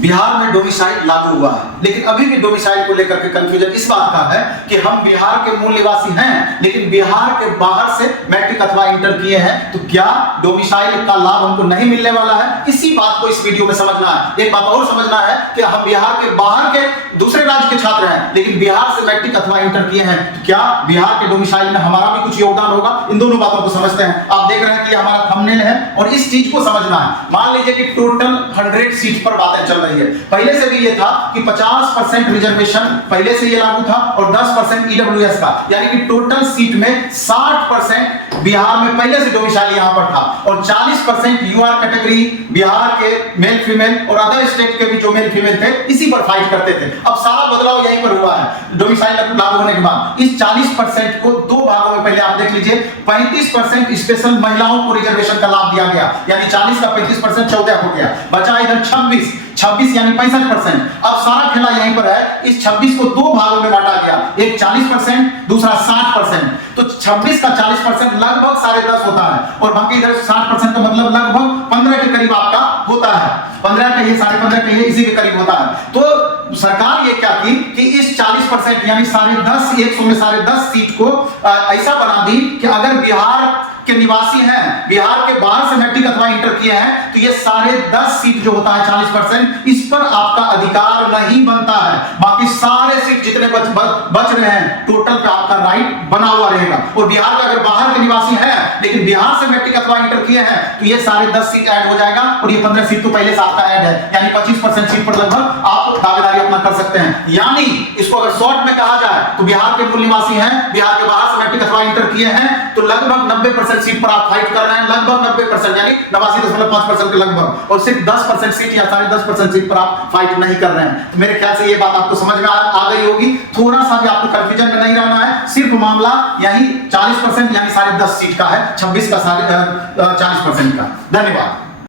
बिहार में डोमिसाइल लागू हुआ है, लेकिन अभी भी डोमिसाइल को लेकर के कंफ्यूजन इस बात का है कि हम बिहार के मूल निवासी हैं, लेकिन बिहार के बाहर से मैट्रिक अथवा इंटर किए हैं, तो क्या डोमिसाइल का लाभ हमको नहीं मिलने वाला है? इसी बात को इस वीडियो में समझना है। एक बात और समझना है कि हम बिहार के बाहर के दूसरे राज्य के छात्र हैं, लेकिन बिहार से मैट्रिक अथवा इंटर किए हैं, तो क्या बिहार के डोमिसाइल में हमारा भी कुछ योगदान होगा? इन दोनों बातों को समझते हैं। आप देख रहे हैं कि हमारा थंबनेल है और इस चीज को समझना है। मान लीजिए कि टोटल 100 सीट पर बातें चल रही है। पहले से भी ये था कि 50% रिजर्वेशन पहले से ये लागू था और 10% ईडब्ल्यूएस का, यानी कि टोटल सीट में 60% बिहार में पहले से डोमिसाइल यहां पर था और 40% यूआर कैटेगरी बिहार के मेल फीमेल और अदर स्टेट के भी जो मेल फीमेल थे इसी पर फाइट करते थे। अब सारा बदलाव यहीं पर हुआ है डोमिसाइल लागू होने के बाद। इस 40% को दो भागों में पहले आप देख लीजिए, 35% स्पेशल महिलाओं को रिजर्वेशन का लाभ दिया गया, यानी 40 का 35% 14 हो गया, बचा इधर 26 यानी 65%। अब सारा खेला यहीं पर है। इस 26 को दो भागों में बांटा गया, एक 40%, दूसरा 60%। तो 26 का 40% लगभग 10.5 होता है और बाकी इधर 60% का मतलब लगभग 15 के करीब आपका होता है। 15 कहिए, 15.5 कहिए, इसी के करीब होता है। तो सरकार ये क्या की कि इस 40% यानी 10.5 100 में 10.5 सीट को ऐसा बना दी कि अगर बिहार के निवासी हैं, बिहार के बाहर से मैट्रिक अथवा इंटर किए हैं, तो ये 10.5 सीट जो होता है 40%, इस पर आपका अधिकार नहीं बनता है। बाकी सारे सीट जितने बच रहे हैं टोटल पे आपका राइट बना हुआ रहेगा। और बिहार का अगर बाहर के निवासी हैं लेकिन बिहार से मैट्रिक अथवा इंटर किए हैं, तो ये 10.5 सीट ऐड हो जाएगा और ये 15 सीट तो पहले से आपका ऐड है, यानी 25% सीट पर लगभग आप दावेदारी अपना कर सकते हैं। यानी इसको अगर शॉर्ट में कहा जाए तो बिहार के मूल निवासी हैं, बिहार के बाहर से मैट्रिक अथवा इंटर किए हैं, तो लगभग 90% सीट पर आप फाइट कर रहे हैं, लगभग 90% यानी 89.5% के लगभग, और सिर्फ 10% सीट या 10.5% सीट पर आप फाइट नहीं कर रहे हैं। तो मेरे ख्याल से ये बात आपको समझ में आ गई होगी। थोड़ा सा भी आपको कंफ्यूजन में नहीं रहना है, सिर्फ मामला यही 40% यानी 10.5 सीट का है, 26 का 40% का। धन्यवाद।